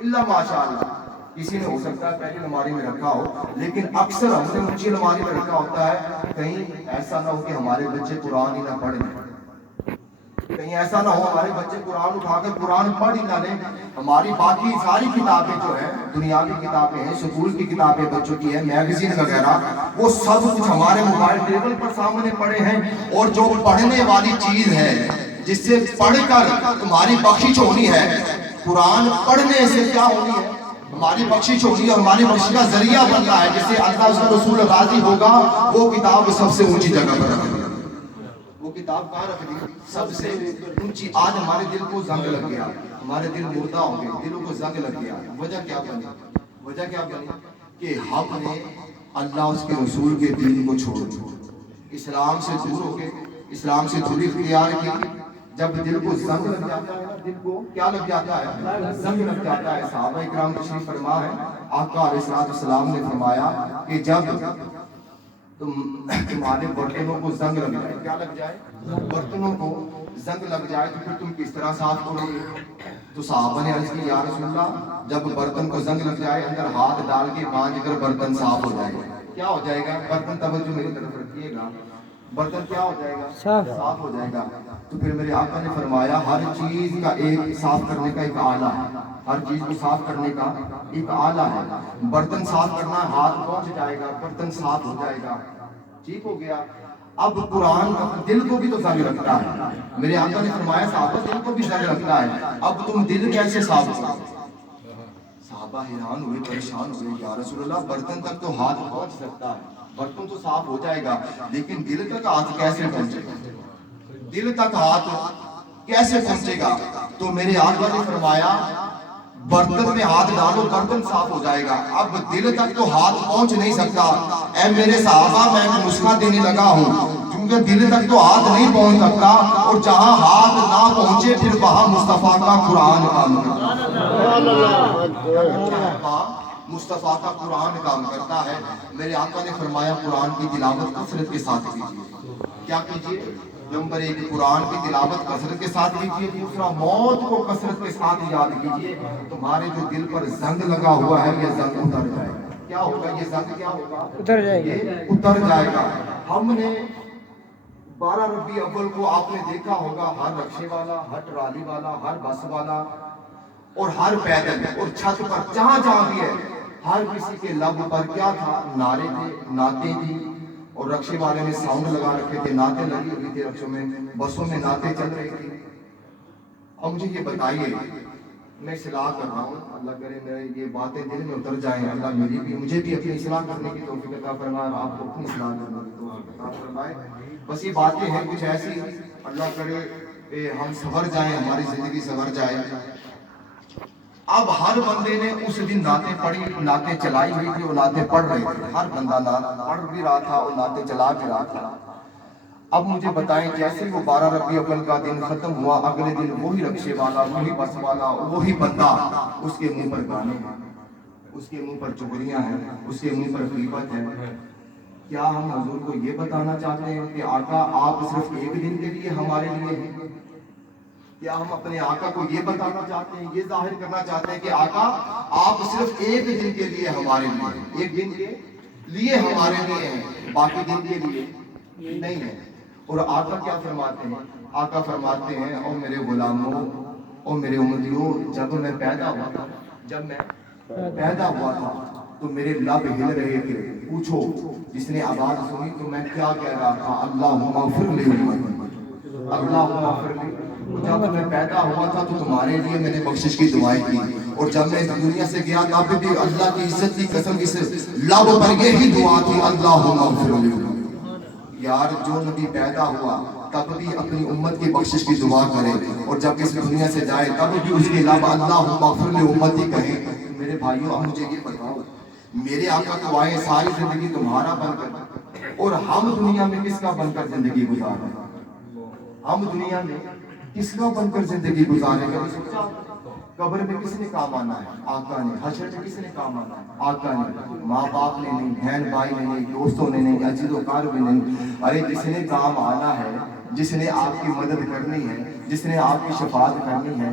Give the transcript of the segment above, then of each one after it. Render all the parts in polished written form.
الا ماشاء اللہ، کسی نے ہو سکتا ہے پہلی الماری میں رکھا ہو، لیکن اکثر ہم نے اونچی الماری میں رکھا ہوتا ہے، کہیں ایسا نہ ہو کہ ہمارے بچے قرآن ہی نہ پڑھ لیں، کہیں ایسا نہ ہو ہمارے بچے قرآن اٹھا کر قرآن پڑھ ہی نہ لیں، ہماری باقی ساری کتابیں جو ہیں، دنیاوی کتابیں ہیں، سکول کی کتابیں بچوں کی ہیں، میگزین وغیرہ، وہ سب کچھ ہمارے موبائل ٹیبل پر سامنے پڑے ہیں، اور جو پڑھنے والی چیز ہے جس سے پڑھ کر تمہاری بخشش ہونی ہے، قرآن پڑھنے سے کیا ہونی ہے، ہماری بخشش ہونی ہے، ہماری بخشش کا ذریعہ بننا ہے، جس سے اللہ اس کا رسول راضی ہوگا، وہ کتاب سب سے اونچی جگہ پر رکھ دی، وہ کتاب کہاں رکھ دی، سب سے اونچی۔ آج ہمارے دل کو زنگ لگ گیا، ہمارے دل مردہ ہو گئے، دلوں کو زنگ لگ گیا، وجہ کیا بنی، وجہ کیا بنی کہ ہم نے اللہ اس کے رسول کے دین کو چھوڑ دیا، اسلام سے دور ہو گئے، اسلام سے دوری اختیار کی۔ جب دل کو زنگ لگ جاتا ہے نا، دل کو کیا لگ جاتا ہے، زنگ لگ جاتا ہے۔ صحابہ اکرام تشریف فرما ہے، آقا علیہ السلام نے فرمایا کہ جب تمہارے برتنوں کو زنگ لگ جائے، کیا لگ جائے، برتنوں کو زنگ لگ جائے تو پھر تم کس طرح صاف کرو گے؟ تو صحابہ نے عرض کی یا رسول اللہ، جب برتن کو زنگ لگ جائے اندر ہاتھ ڈال کے مانج کر برتن صاف ہو جائے گا، کیا ہو جائے گا، برتن، توجہ میری طرف رکھیے گا، برتن کیا ہو جائے گا، صاف ہو جائے گا۔ تو پھر میرے آقا نے فرمایا ہر چیز کا ایک صاف کرنے کا ایک آلہ ہے، ہر چیز کو صاف کرنے کا ایک آلہ ہے، برتن صاف کرنا ہے، ہاتھ پہنچ جائے گا، برتن صاف ہو جائے گا، ٹھیک ہو گیا۔ اب قرآن دل کو بھی تو زنگ رکھتا ہے، میرے آقا نے فرمایا صحابہ دل کو بھی زنگ رکھتا ہے، اب تم دل کیسے صاف کرو؟ صحابہ حیران ہوئے، پریشان ہوئے، یا رسول اللہ برتن تک تو ہاتھ پہنچ سکتا ہے، برتن تو صاف ہو جائے گا، لیکن دل تک ہاتھ کیسے پہنچے گا، دل تک ہاتھ کیسے پہنچے گا؟ تو میرے آقا نے فرمایا برتن میں ہاتھ ڈالو برتن صاف ہو جائے گا، اب دل تک تو ہاتھ پہنچ نہیں سکتا۔ اے میرے صحابہ میں ایک نسخہ دینے لگا ہوں، کیونکہ دل تک تو ہاتھ نہیں پہنچ سکتا، اور جہاں ہاتھ نہ پہنچے پھر وہاں مصطفیٰ کا قرآن کام کرتا ہے، مصطفیٰ کا قرآن کام کرتا ہے۔ میرے آقا نے فرمایا قرآن کی تلاوت کثرت کے ساتھ کیجیے، کیا کیجیے، نمبر ایک قرآن کی تلاوت کثرت کے ساتھ کیجیے، دوسرا موت کو کثرت کے ساتھ یاد کیجیے، تمہارے جو دل پر زنگ لگا ہوا ہے یہ زنگ اتر جائے گا، کیا ہوگا، یہ زنگ کیا ہوگا، اتر جائے گا، یہ اتر جائے گا۔ ہم نے 12 ربیع اول کو آپ نے دیکھا ہوگا ہر رکشے والا، ہر ٹرالی والا، ہر بس والا اور ہر پیدل اور چھت پر جہاں جہاں بھی ہے، ہر کسی کے لب پر کیا تھا، نعرے تھے، نعتیں تھی، اور رکشے والے نے ساؤنڈ لگا رکھے تھے، نعتیں لگی ہوئی تھی رکشوں میں، بسوں میں نعتیں چل رہی تھی۔ اب مجھے یہ بتائیے، میں اصلاح کر رہا ہوں، اللہ کرے میرے یہ باتیں دل میں اتر جائیں، اللہ مجھے بھی اپنی اصلاح کرنے کی توفیق عطا فرمائے، اور آپ کو اپنی اصلاح کرنے کی توفیق عطا فرمائے۔ بس یہ باتیں ہیں کچھ ایسی، اللہ کرے کہ ہم سنور جائیں، ہماری زندگی سنور جائے۔ اب ہر بندے نے اس دن نعتیں پڑھی، نعتیں چلائی ہوئی تھی، وہ نعتیں پڑھ رہے تھے، ہر بندہ نعت پڑھ بھی رہا تھا اور نعتیں چلا بھی رہا تھا۔ اب مجھے بتائیں جیسے وہ 12 ربیع اول کا دن ختم ہوا، اگلے دن وہی رکشے والا، وہی بس والا، وہی بندہ، اس کے منہ پر گانے ہیں، اس کے منہ پر چغلیاں ہیں، اس کے منہ پر غیبت ہے۔ کیا ہم حضور کو یہ بتانا چاہتے ہیں کہ آقا آپ صرف ایک دن کے لیے ہمارے لیے ہیں؟ کیا ہم اپنے آقا کو یہ بتانا چاہتے ہیں، یہ ظاہر کرنا چاہتے ہیں کہ آقا آپ صرف ایک دن کے لیے ہمارے لیے، ایک دن کے لیے ہمارے لیے ہیں، باقی دن کے لیے نہیں ہے؟ اور آقا کیا فرماتے ہیں؟ آقا فرماتے ہیں او میرے غلاموں، او میرے امتیوں، جب میں پیدا ہوا تھا، جب میں پیدا ہوا تھا تو میرے لب ہل رہے تھے، پوچھو جس نے آواز سنی تو میں کیا کہہ رہا تھا، اللہم اغفر لی امتی، اللہم اغفر لی۔ جب میں پیدا ہوا تھا تو تمہارے لیے میں نے بخشش کی دعائیں کی، اور جب میں اس دنیا سے گیا تب بھی اللہ کی عزت کی قسم اس لب پر یہی دعا تھی، اللہم اغفر لی۔ یار جو نبی پیدا ہوا تب بھی اپنی امت کی بخشش کی دعا کرے، اور جب اس دنیا سے جائے تب بھی اس کے علاوہ اللہم اغفر لی امتی کہیں۔ میرے بھائیوں اب مجھے یہ بتاؤ، میرے آقا تو آئے ساری زندگی تمہارا بن کر، اور ہم دنیا میں کس کا بن کر زندگی گزار رہے ہیں؟ ہم دنیا میں کس کا بن کر زندگی گزارے گا؟ قبر میں کس نے کام آنا ہے؟ آقا نے۔ حشر میں کس نے کام آنا ہے؟ آقا نے۔ ماں باپ نے نہیں، بہن بھائی نے نہیں، دوستوں نے نہیں، عزیز و اقارب نے نہیں۔ ارے جس نے کام آنا ہے، جس نے آپ کی مدد کرنی ہے، جس نے آپ کی شفاعت کرنی ہے،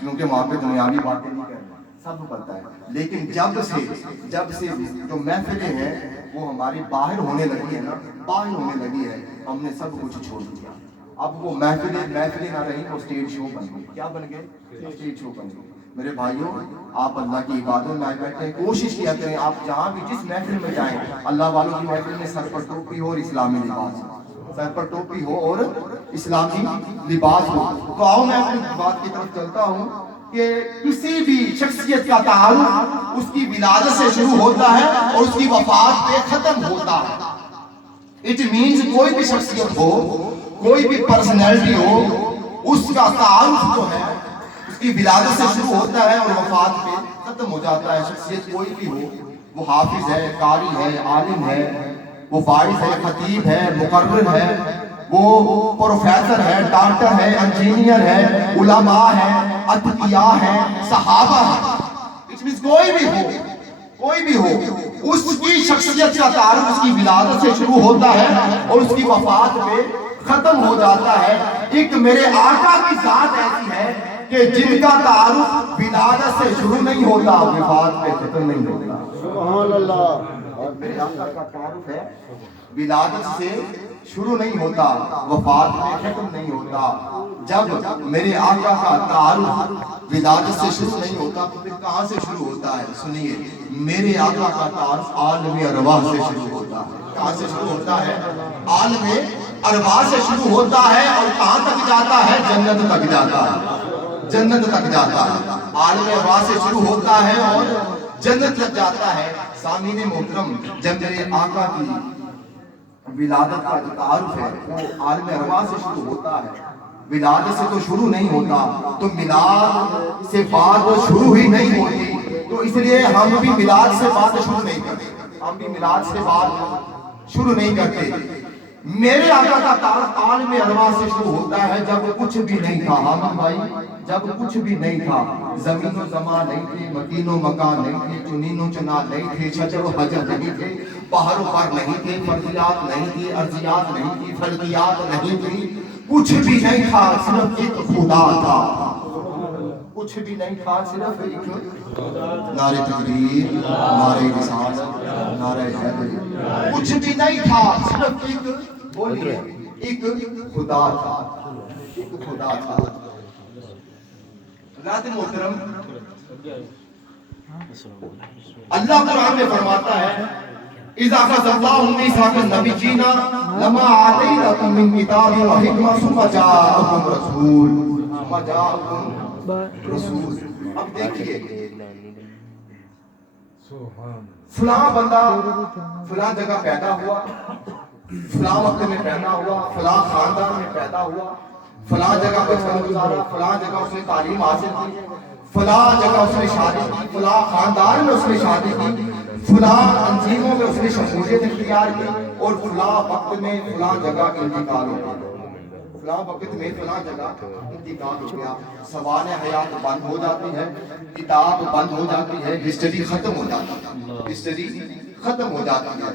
کیونکہ وہاں پہ دنیاوی باتیں نہیں کرنا سب پتہ ہے. لیکن جب سے جو محفلیں ہیں وہ ہماری باہر ہونے لگی ہے نا، باہر ہونے لگی ہے، ہم نے سب کچھ چھوڑ دیا. اب وہ محفلیں نہ رہی، وہ اسٹیج شو بن گئی. کیا بن گئے؟ اسٹیج شو بن گئی. میرے بھائیوں، آپ اللہ کی عبادت میں بیٹھے کوشش کیا کریں، آپ جہاں بھی جس محفل میں جائیں، اللہ والوں کی محفل میں سر پر ٹوپی ہو اور اسلامی لباس ہو، سر پر ٹوپی ہو اور اسلامی لباس ہو. تو آؤ میں اپنی بات کی طرف چلتا ہوں کہ کسی بھی شخصیت کا تعارف اس کی ولادت سے شروع ہوتا ہے اور اس کی وفات پہ ختم ہوتا ہے. اٹ مینز کوئی بھی شخصیت ہو، کوئی بھی پرسنالٹی ہو، اس کا تعارف جو ہے اس کی ولادت سے شروع ہوتا ہے اور وفات پہ ختم ہو جاتا ہے. شخصیت کوئی بھی ہو، وہ حافظ ہے، قاری ہے، عالم ہے، وہ واعظ ہے، خطیب ہے، مقرر ہے، وہ پروفیسر ہے، ڈاکٹر ہے، انجینئر ہے، علماء ہے، اتقیاء ہے، صحابہ ہے. اٹ مینز کوئی بھی ہو، اس کی شخصیت کا تعارف اس کی ولادت سے شروع ہوتا ہے اور اس کی وفات پہ ختم ہو جاتا ہے. ایک میرے آقا کی ذات ایسی ہے کہ جن کا تعارف ولادت سے شروع نہیں ہوتا، وفات پہ ختم نہیں ہوتا. سبحان اللہ. اور میرے آقا کا تعارف ہے ولادت سے شروع نہیں ہوتا، وفات میں ختم نہیں ہوتا. جب میرے آقا کا تعارف ولادت سے شروع نہیں ہوتا تو پھر کہاں سے شروع ہوتا ہے؟ سنیے، میرے آقا کا تعارف عالم ارواح سے شروع ہوتا ہے. کہاں سے شروع ہوتا ہے؟ عالم ارواح سے شروع ہوتا ہے اور کہاں تک جاتا ہے؟ جنت تک جاتا ہے. جنت تک جاتا ہے. عالم ارواح سے شروع ہوتا ہے اور جنت تک جاتا ہے. سامعین محترم، جب میرے آقا کی ولادت کا جو تعارف ہے وہ عالم ارواح سے شروع ہوتا ہے، ولادت سے تو شروع نہیں ہوتا، تو میلاد سے بات شروع ہی نہیں ہوتی. تو اس لیے ہم بھی میلاد سے بات شروع نہیں کرتے. میرے آقا کا تعارف عالم ارواح سے شروع ہوتا ہے جب کچھ بھی نہیں تھا. حامد بھائی، جب کچھ بھی نہیں تھا، زمین و زمان نہیں تھی، مکین و مکان نہیں تھے، چنین و چنا نہیں تھے، شجر و حجر نہیں تھے، پہاڑ و پر نہیں تھے، فرضیات نہیں تھی، ارضیات نہیں تھی، فلکیات نہیں تھی. کچھ بھی نہیں تھا، صرف ایک خدا تھا. کچھ بھی نہیں تھا، صرف ایک نعرہ تکبیر، نعرہ رسالت، نعرہ حیدری. کچھ بھی نہیں تھا، صرف ایک، بولیے، ایک خدا تھا. ایک خدا تھا. حضرات محترم، اللہ قرآن میں فرماتا ہے اذا اخذ اللہ میثاق النبیین لما آتیناکم من کتاب و حکمہ ثم جاءکم رسول. اب دیکھیے، فلاں بندہ فلاں جگہ پیدا ہوا، فلاں وقت میں پیدا ہوا، فلاں خاندان میں پیدا ہوا، فلاں جگہ بچپن گزارا، فلاں جگہ اس نے تعلیم حاصل کی، فلاں جگہ اس نے شادی کی، فلاں خاندان میں اس نے شادی کی، فلاں تنظیموں میں اس نے شمولیت اختیار کی، اور فلاں وقت میں فلاں جگہ انتقال ہو گیا. فلاں وقت میں فلاں جگہ انتقال ہو گیا. سوال حیات بند ہو جاتی ہے، کتاب بند ہو جاتی ہے، ہسٹری ختم ہو جاتی ہے. ہسٹری ختم ہو جاتی ہے.